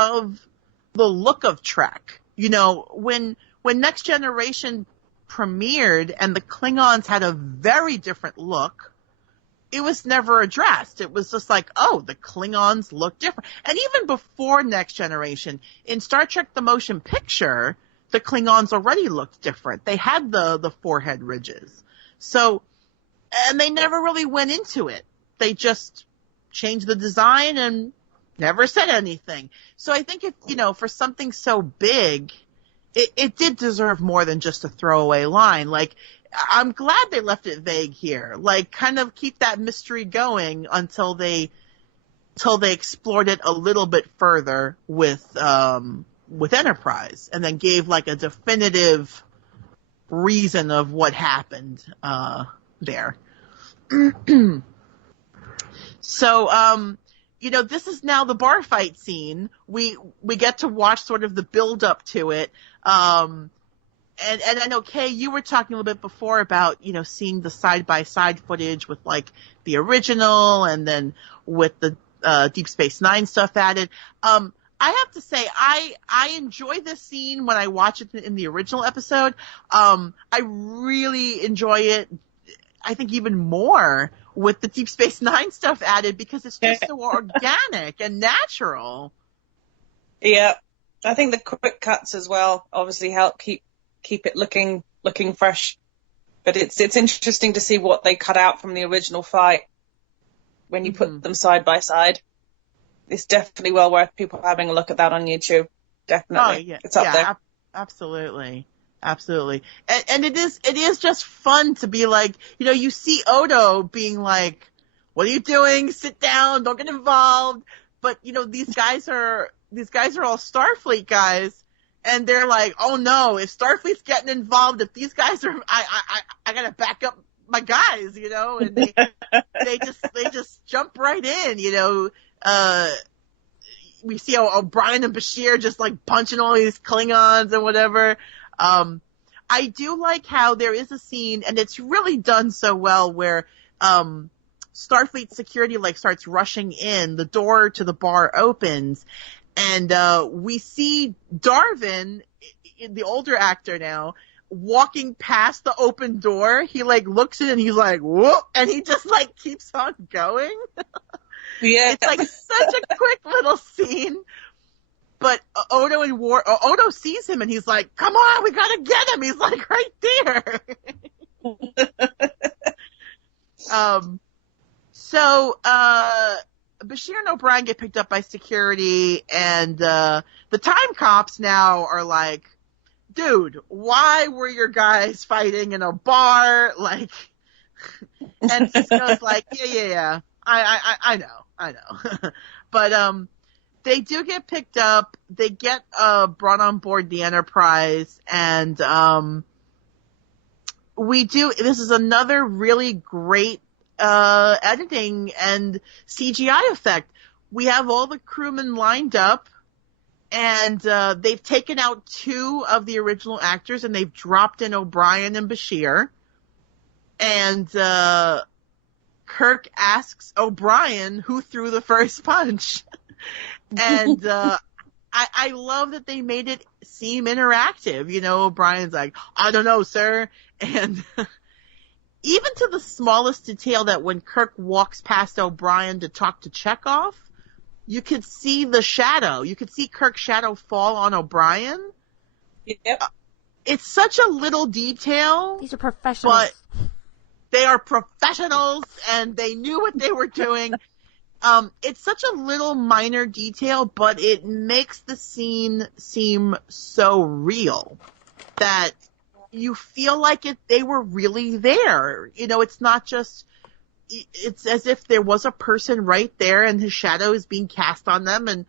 of the look of Trek. You know, when Next Generation premiered and the Klingons had a very different look, it was never addressed. It was just like, oh, the Klingons look different. And even before Next Generation, in Star Trek The Motion Picture, the Klingons already looked different. They had the forehead ridges. So, and they never really went into it. They just changed the design and never said anything. So I think if, you know, for something so big, it did deserve more than just a throwaway line. Like, I'm glad they left it vague here. Like, kind of keep that mystery going until they explored it a little bit further with Enterprise, and then gave like a definitive reason of what happened there. So, you know, this is now the bar fight scene. We get to watch sort of the build up to it. And I know, Kay, you were talking a little bit before about, you know, seeing the side-by-side footage with, like, the original and then with the Deep Space Nine stuff added. I have to say, I enjoy this scene when I watch it in the original episode. I really enjoy it, I think, even more with the Deep Space Nine stuff added because it's just so organic and natural. Yeah. I think the quick cuts as well obviously help keep it looking fresh. But it's interesting to see what they cut out from the original fight when you put them side by side. It's definitely well worth people having a look at that on YouTube. Definitely. Oh, yeah. It's up there. Absolutely. Absolutely. And it is just fun to be like, you know, you see Odo being like, what are you doing? Sit down. Don't get involved. But, you know, these guys are all Starfleet guys. And they're like, oh no, if Starfleet's getting involved, if these guys are, I gotta back up my guys, you know, and they just jump right in, you know. We see O'Brien and Bashir just like punching all these Klingons and whatever. I do like how there is a scene, and it's really done so well, where Starfleet security like starts rushing in, the door to the bar opens, and we see Darvin, the older actor now, walking past the open door. He like looks in and he's like, whoop, and he just like keeps on going. Yeah. It's like such a quick little scene. But Odo sees him and he's like, come on, we gotta get him. He's like right there. So Bashir and O'Brien get picked up by security, and the time cops now are like, dude, why were your guys fighting in a bar? Like, and Cisco's like, yeah, I know. But, they do get picked up. They get, brought on board the Enterprise, and, this is another really great, editing and CGI effect. We have all the crewmen lined up, and, they've taken out 2 of the original actors, and they've dropped in O'Brien and Bashir. And, Kirk asks O'Brien who threw the first punch. And I love that they made it seem interactive. You know, O'Brien's like, I don't know, sir. And even to the smallest detail that when Kirk walks past O'Brien to talk to Chekhov, you could see the shadow. You could see Kirk's shadow fall on O'Brien. Yep. It's such a little detail. These are professionals. But they are professionals, and they knew what they were doing. It's such a little minor detail, but it makes the scene seem so real that you feel like they were really there. You know, it's not just, it's as if there was a person right there and his shadow is being cast on them. And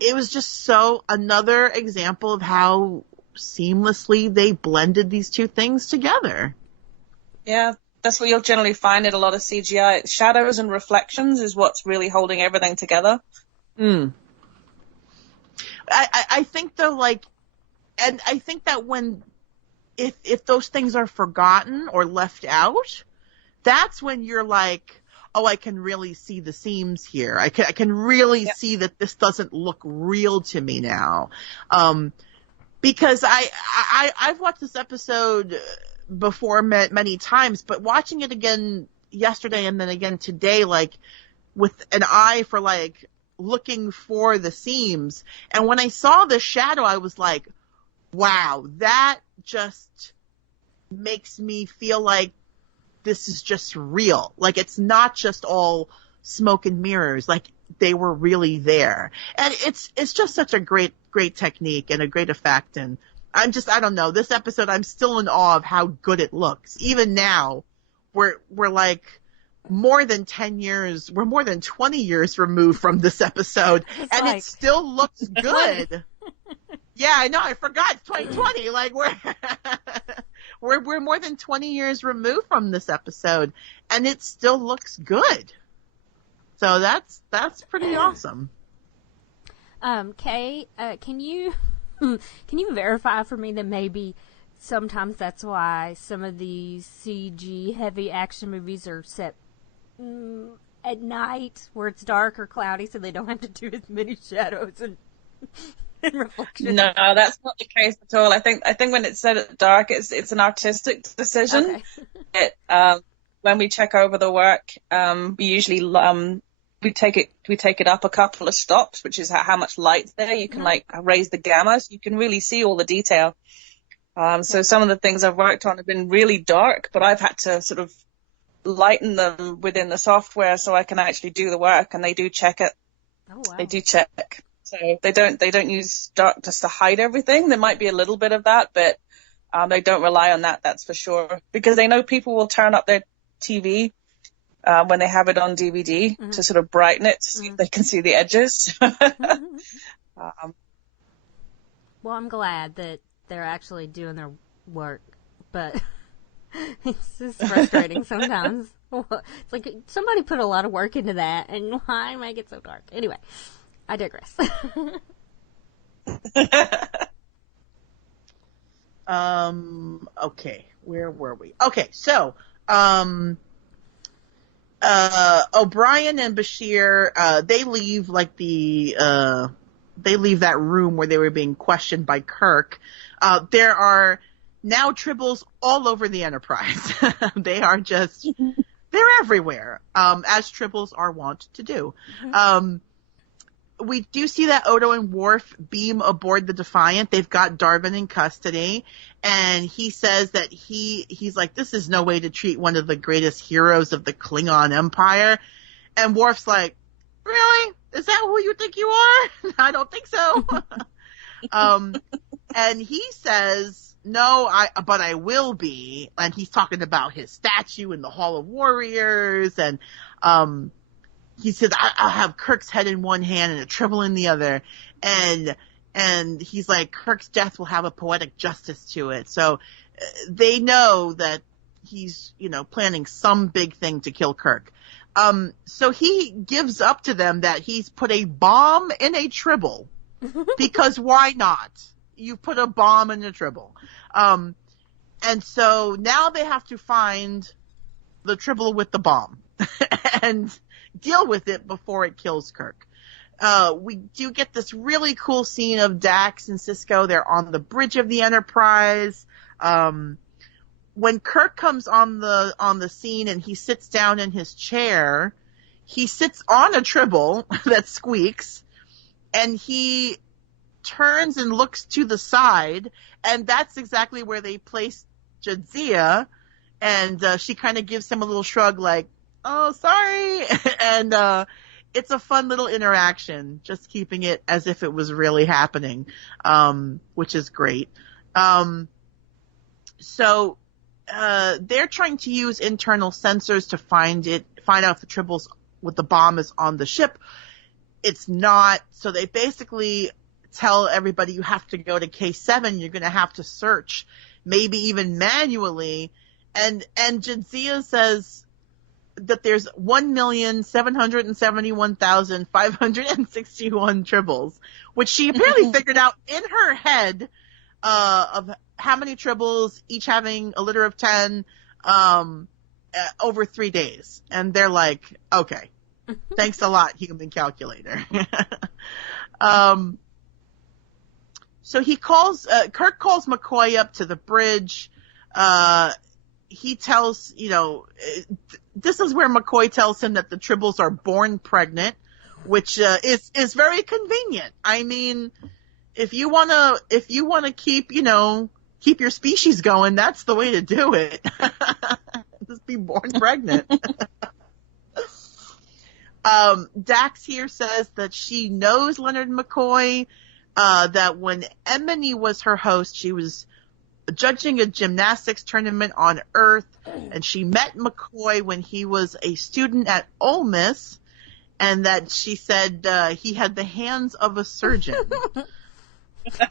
it was just another example of how seamlessly they blended these two things together. Yeah. That's what you'll generally find in a lot of CGI. Shadows and reflections is what's really holding everything together. I think though, like, and I think that if those things are forgotten or left out, that's when you're like, oh, I can really see the seams here. I can really Yep. see that this doesn't look real to me now. Because I've watched this episode before many times, but watching it again yesterday and then again today, like with an eye for like looking for the seams. And when I saw the shadow, I was like, wow, that just makes me feel like this is just real. Like it's not just all smoke and mirrors. Like they were really there. And it's just such a great technique and a great effect. And I don't know, this episode, I'm still in awe of how good it looks. Even now, we're like more than 10 years, we're more than 20 years removed from this episode, and it still looks good. Yeah, I know, I forgot, it's 2020, like we're more than 20 years removed from this episode, and it still looks good. So that's pretty awesome. Kay, can you verify for me that maybe sometimes that's why some of these CG heavy action movies are set at night where it's dark or cloudy, so they don't have to do as many shadows and reflections? No, that's not the case at all. I think when it's set at dark, it's an artistic decision. Okay. When we check over the work, we usually we take it up a couple of stops, which is how much light's there. You can like raise the gamma, so you can really see all the detail. So some of the things I've worked on have been really dark, but I've had to sort of lighten them within the software so I can actually do the work, and they do check it. Oh, wow. They do check. So they don't use darkness to hide everything. There might be a little bit of that, but they don't rely on that, that's for sure. Because they know people will turn up their TV when they have it on DVD to sort of brighten it to see if they can see the edges. Well, I'm glad that they're actually doing their work, but it's just frustrating sometimes. It's like somebody put a lot of work into that, and why make it so dark? Anyway, I digress. Okay, where were we? Okay, so O'Brien and Bashir, they leave like they leave that room where they were being questioned by Kirk. There are now Tribbles all over the Enterprise. They are just, they're everywhere, as Tribbles are wont to do. We do see that Odo and Worf beam aboard the Defiant. They've got Darwin in custody, and he says that he's like, this is no way to treat one of the greatest heroes of the Klingon Empire. And Worf's like, really? Is that who you think you are? I don't think so. And he says, no, but I will be. And he's talking about his statue in the Hall of Warriors. And, he says, I'll have Kirk's head in one hand and a Tribble in the other. And he's like, Kirk's death will have a poetic justice to it. So they know that he's, planning some big thing to kill Kirk. So he gives up to them that he's put a bomb in a Tribble. Because why not? You put a bomb in a Tribble. And so now they have to find the Tribble with the bomb. And deal with it before it kills Kirk. We do get this really cool scene of Dax and Sisko. They're on the bridge of the Enterprise. When Kirk comes on the scene and he sits down in his chair, he sits on a Tribble that squeaks, and he turns and looks to the side, and that's exactly where they placed Jadzia, and she kind of gives him a little shrug like, oh, sorry. And it's a fun little interaction, just keeping it as if it was really happening, which is great. So they're trying to use internal sensors to find out if the Tribbles with the bomb is on the ship. It's not. So they basically tell everybody, you have to go to K7. You're going to have to search, maybe even manually. And Jadzia says that there's 1,771,561 Tribbles, which she apparently figured out in her head, of how many Tribbles, each having a litter of 10. over 3 days. And they're like, okay, thanks a lot, human calculator. So Kirk calls McCoy up to the bridge. He tells, this is where McCoy tells him that the Tribbles are born pregnant, which is very convenient. I mean, if you wanna keep your species going, that's the way to do it. Just be born pregnant. Dax here says that she knows Leonard McCoy, that when Emily was her host, she was judging a gymnastics tournament on Earth, and she met McCoy when he was a student at Ole Miss, and that she said he had the hands of a surgeon.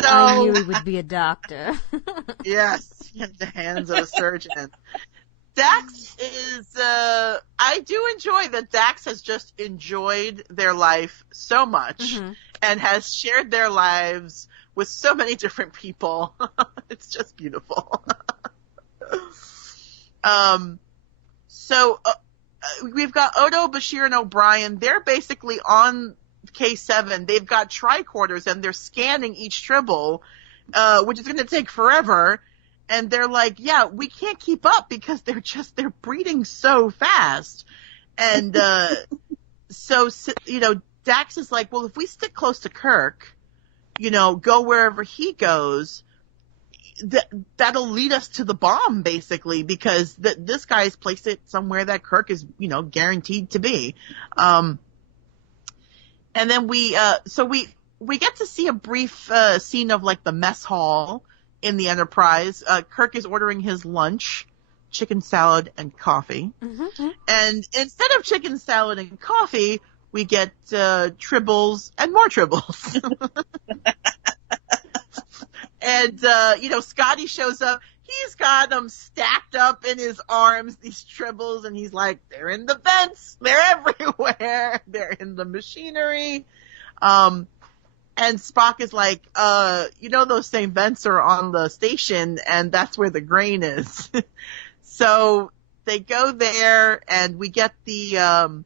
I knew he would be a doctor. Yes, he had the hands of a surgeon. Dax is, I do enjoy that Dax has just enjoyed their life so much and has shared their lives with so many different people. It's just beautiful. So we've got Odo, Bashir, and O'Brien. They're basically on K7. They've got tricorders and they're scanning each Tribble, which is going to take forever. And they're like, yeah, we can't keep up because they're breeding so fast. And, so, Dax is like, well, if we stick close to Kirk, go wherever he goes, that'll lead us to the bomb, basically, because this guy's placed it somewhere that Kirk is, guaranteed to be. And then we get to see a brief, scene of like the mess hall in the Enterprise. Kirk is ordering his lunch, chicken salad and coffee. Mm-hmm. And instead of chicken salad and coffee, we get Tribbles and more Tribbles. And, Scotty shows up. He's got them stacked up in his arms, these Tribbles, and he's like, they're in the vents. They're everywhere. They're in the machinery. And Spock is like, those same vents are on the station, and that's where the grain is. So they go there, and we get the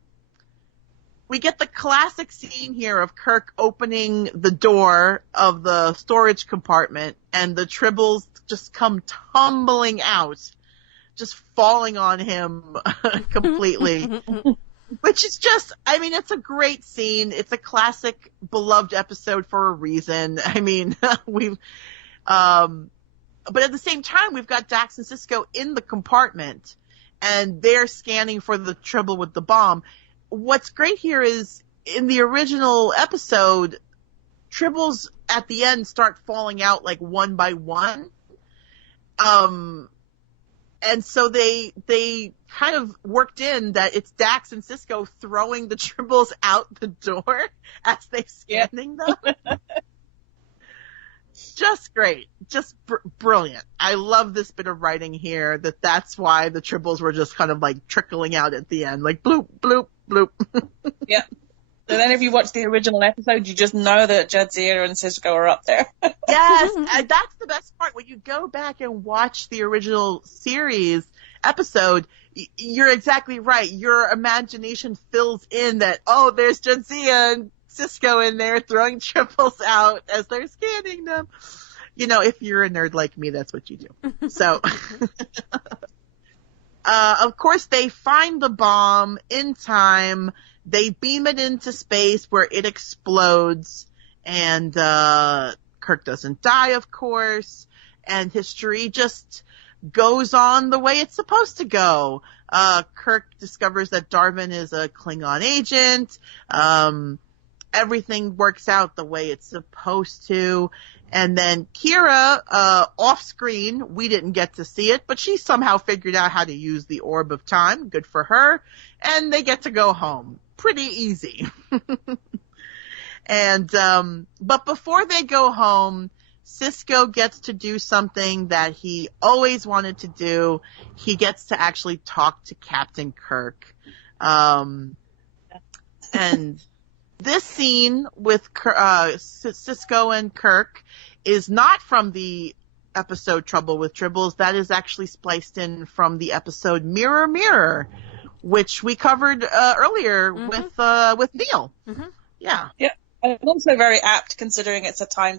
classic scene here of Kirk opening the door of the storage compartment, and the Tribbles just come tumbling out, just falling on him completely. Which is just, it's a great scene. It's a classic, beloved episode for a reason. But at the same time, we've got Dax and Sisko in the compartment, and they're scanning for the Tribble with the bomb. What's great here is, in the original episode, Tribbles at the end start falling out like one by one. And so they kind of worked in that it's Dax and Sisko throwing the Tribbles out the door as they're scanning them. Just great. Just brilliant. I love this bit of writing here, that's why the Tribbles were just kind of like trickling out at the end, like bloop, bloop, bloop. Yeah. So then if you watch the original episode, you just know that Jadzia and Sisko are up there. Yes, and that's the best part. When you go back and watch the original series episode, you're exactly right. Your imagination fills in that, there's Jadzia and Sisko in there throwing Tribbles out as they're scanning them. If you're a nerd like me, that's what you do. So, of course, they find the bomb in time. They beam it into space where it explodes, and Kirk doesn't die, of course, and history just goes on the way it's supposed to go. Kirk discovers that Darwin is a Klingon agent. Everything works out the way it's supposed to. And then Kira, off screen, we didn't get to see it, but she somehow figured out how to use the orb of time. Good for her. And they get to go home. Pretty easy. And, but before they go home, Sisko gets to do something that he always wanted to do. He gets to actually talk to Captain Kirk. And this scene with Sisko and Kirk is not from the episode Trouble with Tribbles, that is actually spliced in from the episode Mirror Mirror, which we covered earlier with Neil. Mm-hmm. Yeah. Yeah. And also very apt considering it's a time